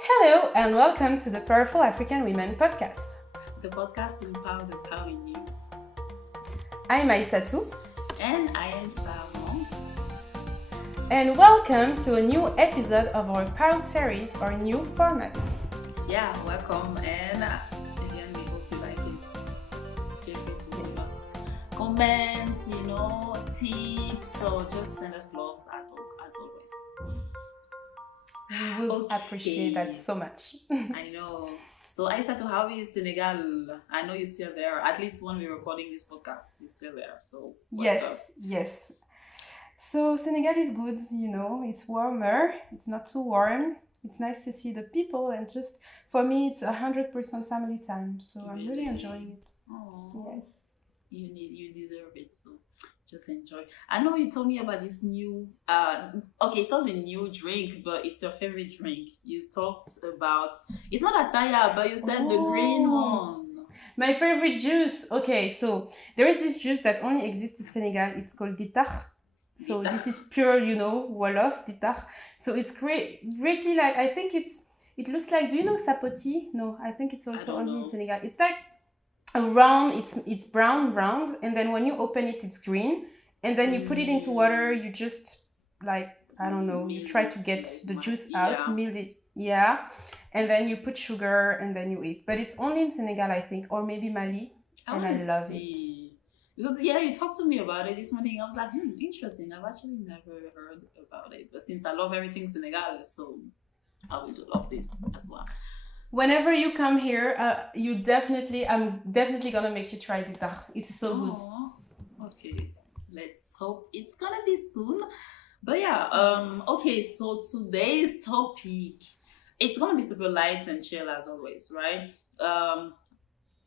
Hello and welcome to the Powerful African Women podcast. The podcast will empower the power in you. I'm Aissatou. And I am Salmon. And welcome to a new episode of our Power series, our new format. Yeah, welcome. And again, we hope you like it. Feel free to leave us comments, tips. So just send us loves as always. We will appreciate that so much. I know. So Aissatou, how is Senegal? I know you're still there. At least when we're recording this podcast, you're still there. So what's up? Yes. So Senegal is good, it's warmer, it's not too warm. It's nice to see the people, and just for me, it's 100% family time. So I'm really enjoying it. Oh, yes. You deserve it. So just enjoy. I know you told me about this new. Okay, it's not a new drink, but it's your favorite drink. You talked about. It's not Ataya, but you said the green one. My favorite juice. Okay, so there is this juice that only exists in Senegal. It's called Ditar. So this is pure, Wolof, Ditar. So it's great, really like, I think it looks like, do you know sapoti? No, I think it's also only in Senegal. It's like a round, it's brown, round, and then when you open it, it's green. And then you put it into water, you just like, I don't know, you try to get the juice out, milled it, and then you put sugar and then you eat. But it's only in Senegal, I think, or maybe Mali, and I love it. Because you talked to me about it this morning. I was like, interesting. I've actually never heard about it. But since I love everything Senegal, so I will love this as well. Whenever you come here, I'm definitely gonna make you try it. It's so good. Okay, let's hope it's gonna be soon. But okay, so today's topic, it's gonna be super light and chill as always, right?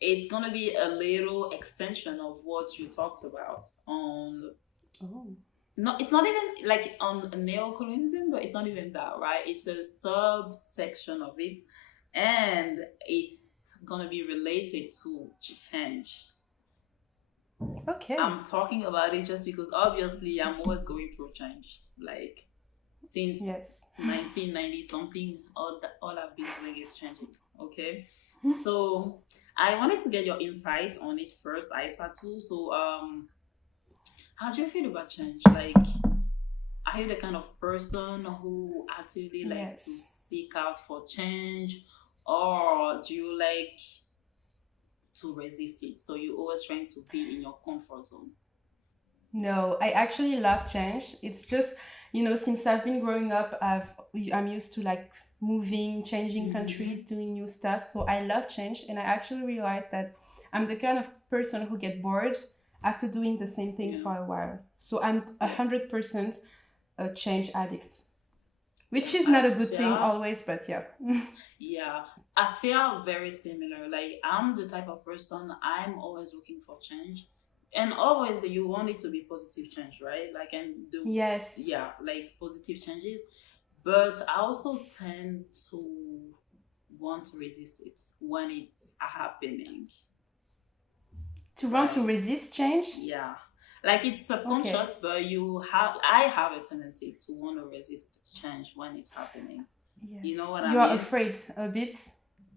It's gonna be a little extension of what you talked about on. No, it's not even like on neocolonialism, but it's not even that, right? It's a subsection of it, and it's gonna be related to change. Okay. I'm talking about it just because obviously I'm always going through change. Like since 1990 something, all I've been doing is changing. Okay, so I wanted to get your insight on it first, Aissatou. So how do you feel about change? Like, are you the kind of person who actively likes to seek out for change, or do you like to resist it? So you're always trying to be in your comfort zone? No, I actually love change. It's just, since I've been growing up, I'm used to like moving, changing countries, doing new stuff. So I love change, and I actually realized that I'm the kind of person who get bored after doing the same thing for a while. So I'm 100% a change addict, which is not a good thing always, but yeah. Yeah, I feel very similar. Like, I'm the type of person, I'm always looking for change. And always you want it to be positive change, right? Like, like positive changes. But I also tend to want to resist it when it's happening. Want to resist change? Yeah. Like, it's subconscious, but I have a tendency to want to resist change when it's happening. Yes. You know what I mean? You are afraid a bit.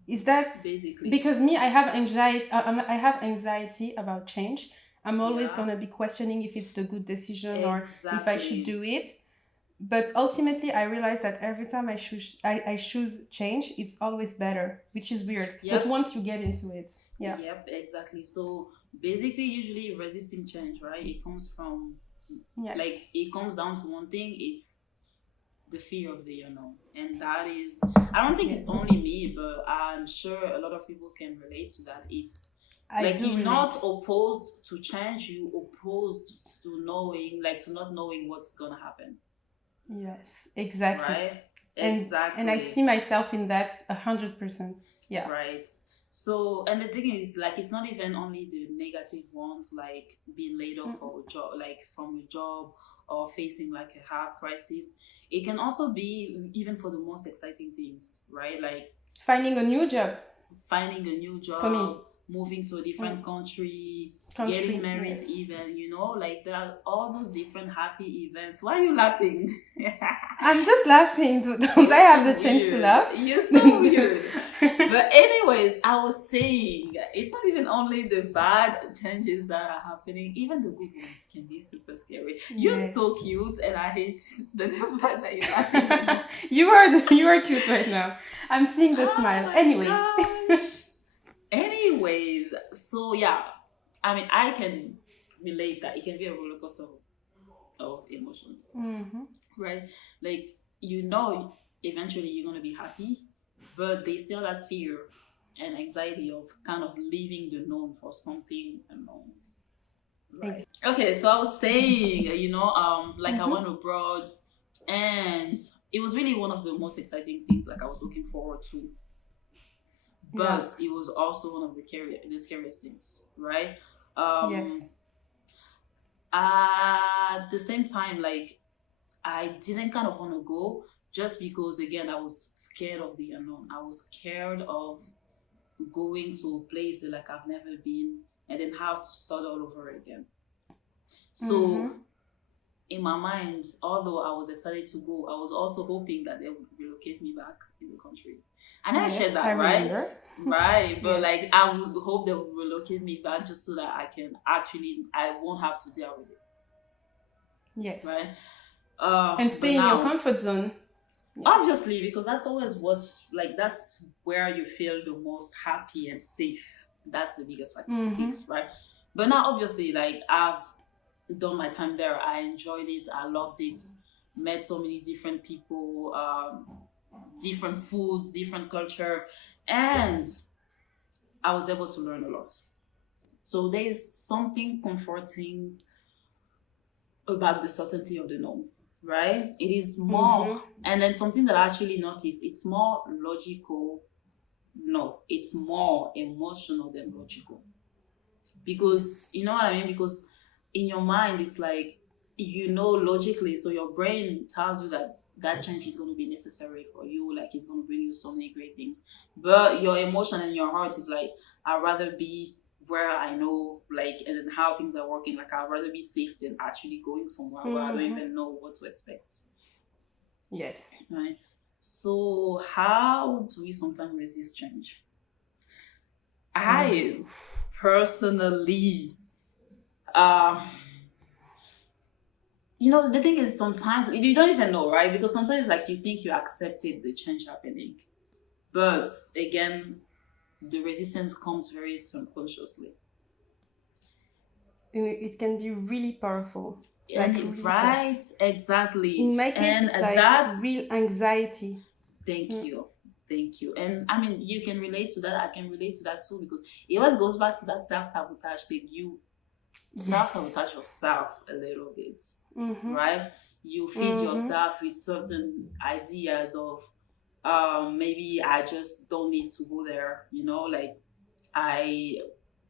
Is that basically because me? I have anxiety. I have anxiety about change. I'm always gonna be questioning if it's the good decision or if I should do it. But ultimately, I realize that every time I choose change, it's always better, which is weird. Yep. But once you get into it, Yep, exactly. So basically, usually resisting change, right? It comes from, it comes down to one thing. It's the fear of the unknown. And that is, I don't think it's only me, but I'm sure a lot of people can relate to that. It's you're not opposed to change, you opposed to knowing, to not knowing what's gonna happen. Yes, exactly. Right? Exactly. And I see myself in that 100%. Yeah. Right. So, and the thing is, it's not even only the negative ones, like being laid off for a job, from your job, or facing a health crisis. It can also be even for the most exciting things, right? Like finding a new job. For me. Moving to a different country. getting married, even, you know, like there are all those different happy events. Why are you laughing? I'm just laughing. Don't I have the chance to laugh? You're so weird. But anyways, I was saying, it's not even only the bad changes that are happening, even the good ones can be super scary. You're so cute, and I hate the fact that you're laughing. You are cute right now. I'm seeing the smile. Anyways, so yeah, I mean, I can relate that it can be a roller coaster of emotions, right? Like, you know, eventually you're gonna be happy, but they still that fear and anxiety of kind of leaving the known for something unknown. Right. Okay, so I was saying, you know, like I went abroad, and it was really one of the most exciting things. Like I was looking forward to. But it was also one of the scariest things, right? At the same time, like, I didn't kind of want to go just because, again, I was scared of the unknown. I was scared of going to a place that, like, I've never been, and then have to start all over again. So in my mind, although I was excited to go, I was also hoping that they would relocate me back in the country. And I shared that, right? Right. But like, I would hope they would relocate me back just so that I won't have to deal with it. Yes. Right. And stay in your comfort zone. Obviously, because that's always that's where you feel the most happy and safe. That's the biggest factor, safe, right? But now, obviously, like, I've done my time there. I enjoyed it. I loved it. Met so many different people, different foods, different culture, and I was able to learn a lot. So there is something comforting about the certainty of the known, right? It is more, and then something that I actually noticed, it's more logical. No, it's more emotional than logical. Because, you know what I mean? Because in your mind, it's like, you know, logically, so your brain tells you that change is going to be necessary for you, like it's going to bring you so many great things. But your emotion and your heart is like, I'd rather be where I know, like, and then how things are working. Like, I'd rather be safe than actually going somewhere where I don't even know what to expect. Yes. Right. So how do we sometimes resist change? I personally, you know, the thing is, sometimes you don't even know, right? Because sometimes, like, you think you accepted the change happening, but again, the resistance comes very subconsciously. It can be really powerful. And like, really right, tough. Exactly. In my case, it's like that's real anxiety. Thank you. And I mean, you can relate to that. I can relate to that too, because it always goes back to that self-sabotage thing. You self-sabotage yourself a little bit, right? You feed yourself with certain ideas of maybe I just don't need to go there, you know, like I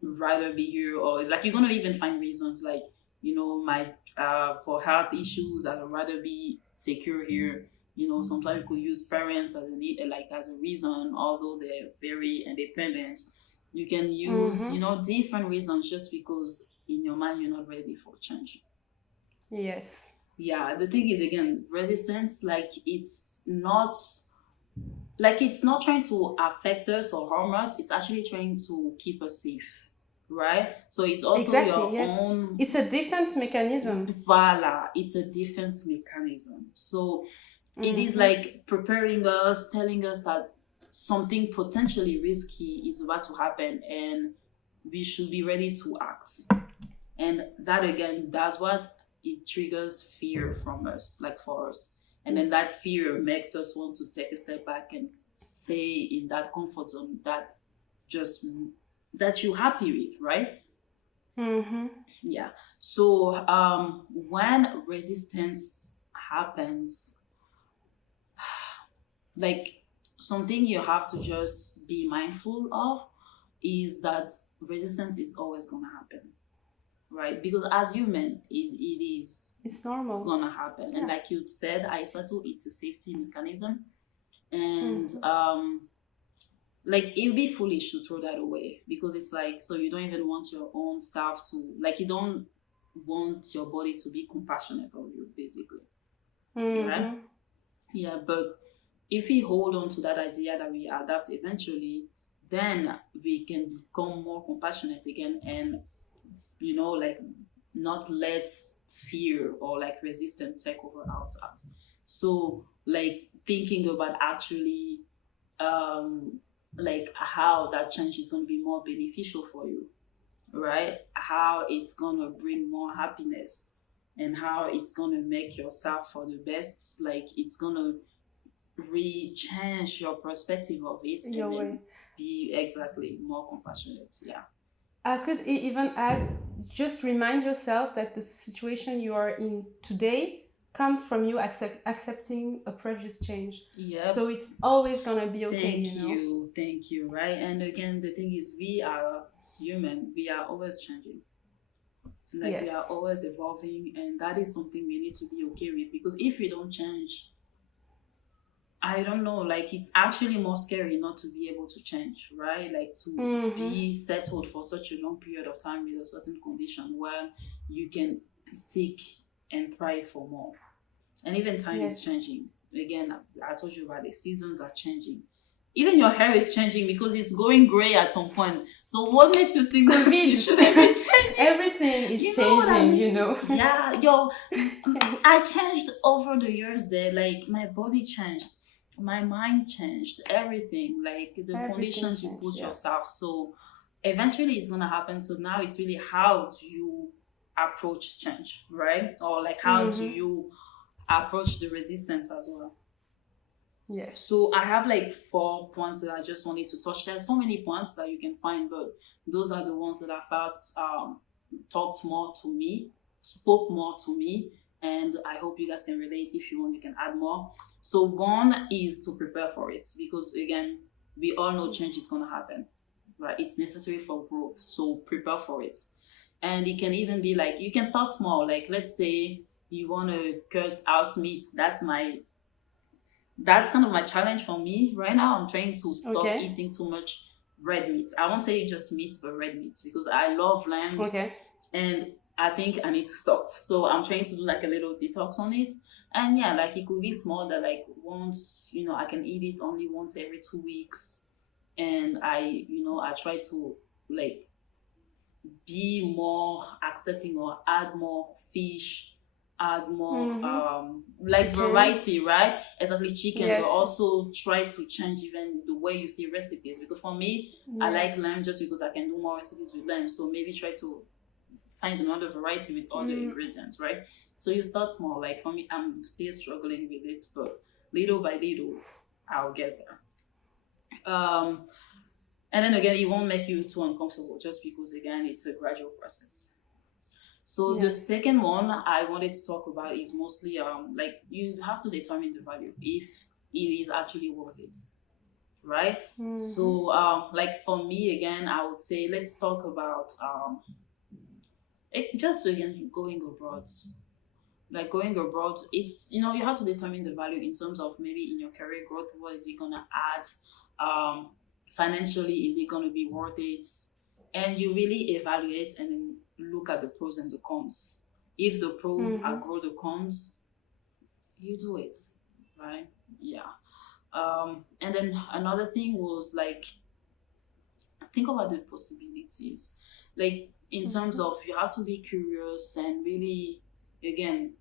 rather be here, or like you're gonna even find reasons like, you know, my for health issues, I'd rather be secure here. You know, sometimes you could use parents as a reason, although they're very independent. You can use, you know, different reasons just because in your mind you're not ready for change. Yes. Yeah, the thing is, again, resistance, like, it's not trying to affect us or harm us. It's actually trying to keep us safe, right? So it's also your own. It's a defense mechanism. Voila, it's a defense mechanism. So it is like preparing us, telling us that something potentially risky is about to happen and we should be ready to act. And that, again, that's what it triggers fear from us, like for us. And then that fear makes us want to take a step back and stay in that comfort zone that you're happy with, right? Yeah. So when resistance happens, like, something you have to just be mindful of is that resistance is always gonna happen, right? Because as human, it's normal gonna happen. And like you said, Aissatou, it's a safety mechanism. And like it would be foolish to throw that away, because it's like, so you don't even want your own self to, like, you don't want your body to be compassionate of you, basically. Right? Yeah, but if we hold on to that idea that we adapt eventually, then we can become more compassionate again, and like not let fear or like resistance take over ourselves. So like thinking about actually like how that change is going to be more beneficial for you, right? How it's going to bring more happiness, and how it's going to make yourself for the best. Like it's going to re-change your perspective of it, and then be exactly more compassionate. Yeah. I could even add, just remind yourself that the situation you are in today comes from you accepting a previous change. Yeah. So it's always gonna be okay. Thank you. Right. And again, the thing is, we are human. We are always changing. Like we are always evolving, and that is something we need to be okay with, because if we don't change, I don't know, like it's actually more scary not to be able to change, right? Like to be settled for such a long period of time with a certain condition where you can seek and thrive for more. And even time is changing. Again, I told you about the seasons are changing. Even your hair is changing because it's going gray at some point. So what makes you think that you shouldn't be changing? Everything is changing, Yeah, I changed over the years there. Like my body changed. My mind changed, everything, like the conditions you put yourself. So eventually it's gonna happen. So now it's really, how do you approach change, right? Or like how do you approach the resistance as well? Yes. So I have like 4 points that I just wanted to touch. There's so many points that you can find, but those are the ones that I felt talked more to me, spoke more to me. And I hope you guys can relate. If you want, you can add more. So 1 is to prepare for it, because again, we all know change is going to happen, right? It's necessary for growth. So prepare for it. And it can even be like, you can start small. Like let's say you want to cut out meat. That's kind of my challenge for me right now. I'm trying to stop eating too much red meat. I won't say just meat, but red meat, because I love lamb. And I think I need to stop. So I'm trying to do like a little detox on it. And yeah, like it could be small, that like once, I can eat it only once every 2 weeks. And I try to like be more accepting, or add more fish, add more like chicken. Variety, right? Exactly, chicken. But also try to change even the way you see recipes. Because for me, I like lamb just because I can do more recipes with lamb. So maybe try to find another variety with all the ingredients, right? So you start small. Like for me, I'm still struggling with it, but little by little, I'll get there. And then again, it won't make you too uncomfortable, just because again, it's a gradual process. So the second one I wanted to talk about is mostly like you have to determine the value, if it is actually worth it, right? So like for me, again, I would say let's talk about just again going abroad. Like going abroad, it's you have to determine the value in terms of maybe in your career growth. What is it gonna add? Financially, is it gonna be worth it? And you really evaluate and then look at the pros and the cons. If the pros outgrow the cons, you do it, right? Yeah. And then another thing was like, think about the possibilities. Like in terms of, you have to be curious and really, again,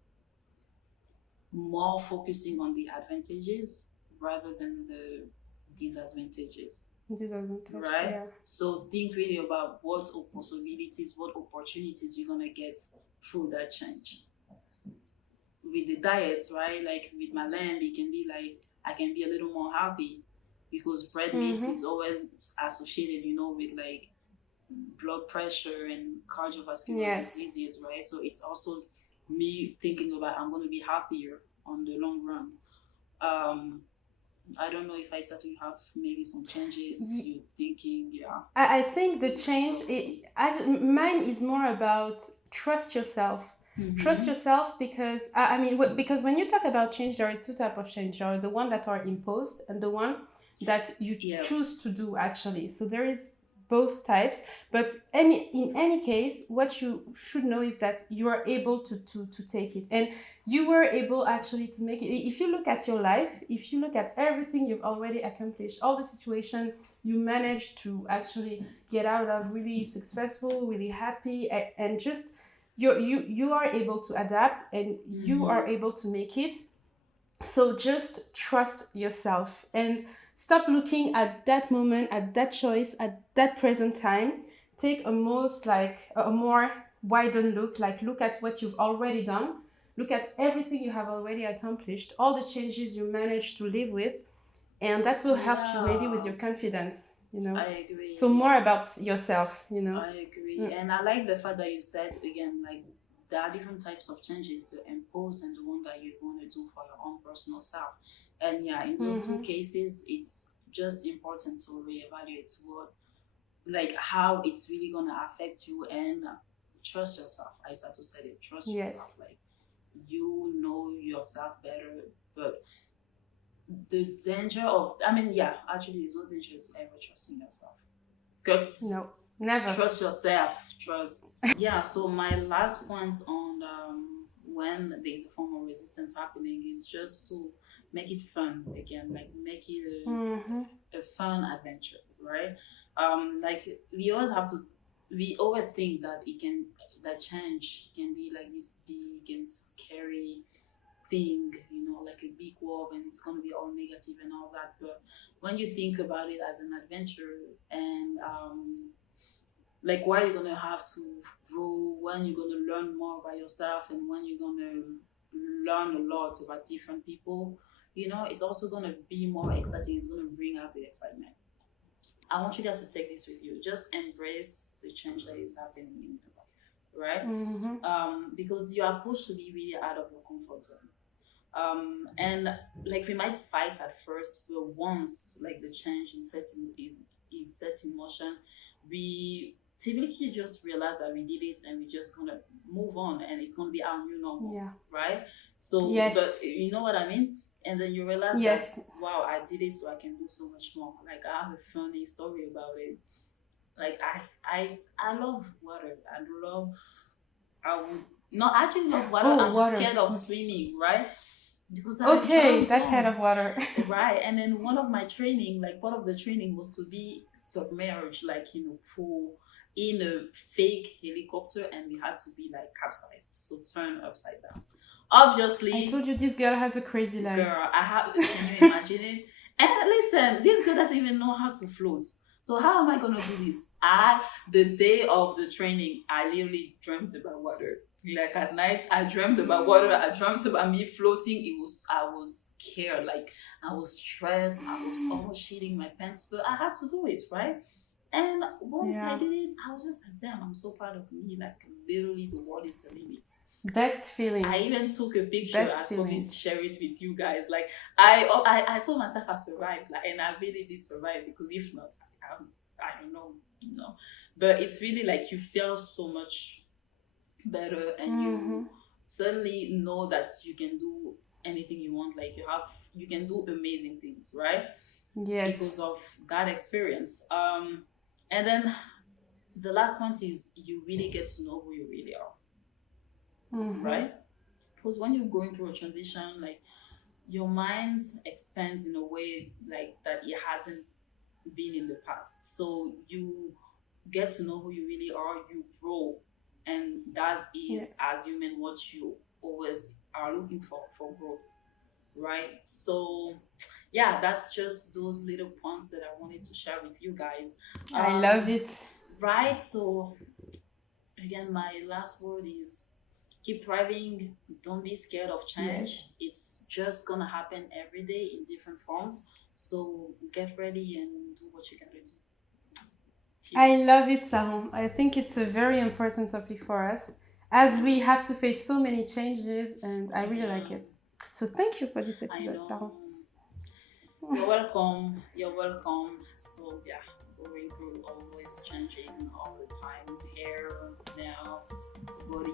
more focusing on the advantages rather than the disadvantages. Right? Yeah. So think really about what possibilities, what opportunities you're gonna get through that change. With the diets, right? Like with my lamb, it can be like I can be a little more healthy, because red meat is always associated, with like blood pressure and cardiovascular diseases, right? So it's also me thinking about I'm going to be happier on the long run. I don't know if I said you have maybe some changes you're thinking. I think the change, mine is more about trust yourself. Trust yourself, because because when you talk about change, there are 2 types of change. There are the one that are imposed and the one that you choose to do actually. So there is both types, but in any case, what you should know is that you are able to take it, and you were able actually to make it. If you look at your life, if you look at everything you've already accomplished, all the situation you managed to actually get out of, really successful, really happy, and just you are able to adapt, and you are able to make it. So just trust yourself and stop looking at that moment, at that choice, at that present time. Take a more wider look, look at what you've already done. Look at everything you have already accomplished, all the changes you managed to live with, and that will help you maybe with your confidence, I agree. So more about yourself, I agree. And I like the fact that you said, again, there are different types of changes to impose and the one that you want to do for your own personal self. And in those two cases, it's just important to reevaluate how it's really going to affect you, and trust yourself. I said to say it, trust yourself. You know yourself better, but the danger of, actually there's no danger is ever trusting yourself. No, never. Trust yourself. So my last point on when there's a form of resistance happening is just to make it fun again, make it a fun adventure, right? We always think that change can be like this big and scary thing, like a big wall, and it's going to be all negative and all that. But when you think about it as an adventure, and where you're going to have to grow, when you're going to learn more about yourself, and when you're going to learn a lot about different people, it's also going to be more exciting. It's going to bring out the excitement. I want you guys to take this with you. Just embrace the change that is happening in your life, right? Because you are supposed to be really out of your comfort zone. And we might fight at first, but once the change is set in motion, we typically just realize that we did it, and we're just gonna move on, and it's gonna be our new normal, right? So, but you know what I mean? And then you realize that, wow, I did it, so I can do so much more. I have a funny story about it. I love water. I would not actually love water. I'm just scared of swimming, right? Because that kind of water. Right. And then one of my training, part of the training was to be submerged, in a pool, in a fake helicopter, and we had to be capsized, so turn upside down. Obviously, I told you this girl has a crazy life. Girl, can you imagine it? And listen, this girl doesn't even know how to float. So how am I gonna do this? The day of the training, I literally dreamt about water. At night, I dreamt about water. I dreamt about me floating. I was scared. I was stressed. I was almost shitting my pants, but I had to do it, right? And once I did it, I was just like, damn, I'm so proud of me. Literally, the world is the limit. Best feeling. I even took a picture. I promised to share it with you guys. I told myself I survived, and I really did survive, because if not, I don't know, But it's really you feel so much better, and you suddenly know that you can do anything you want. You can do amazing things, right? Yes. Because of that experience. And then the last point is you really get to know who you really are. Right? Because when you're going through a transition, your mind expands in a way that it hadn't been in the past. So you get to know who you really are, you grow, and that is as human what you always are looking for growth, right? So that's just those little points that I wanted to share with you guys. I love it. Right? So again, my last word is keep thriving. Don't be scared of change. It's just gonna happen every day in different forms. So get ready and do what you gotta do. I love it, Saron. I think it's a very important topic for us, as we have to face so many changes, and I really like it. So thank you for this episode, Saron. You're welcome. So going through always changing all the time. Hair, nails, body,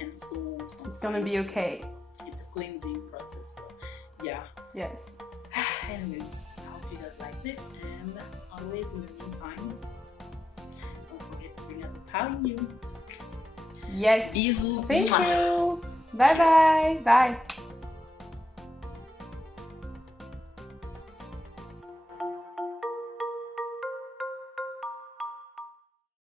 and soul. It's gonna be okay. It's a cleansing process, but Yes. Anyways, I'll you guys liked it, and always in the meantime, don't forget to bring out the power in you. Yes. Bisous. Thank you. Bye bye. Bye.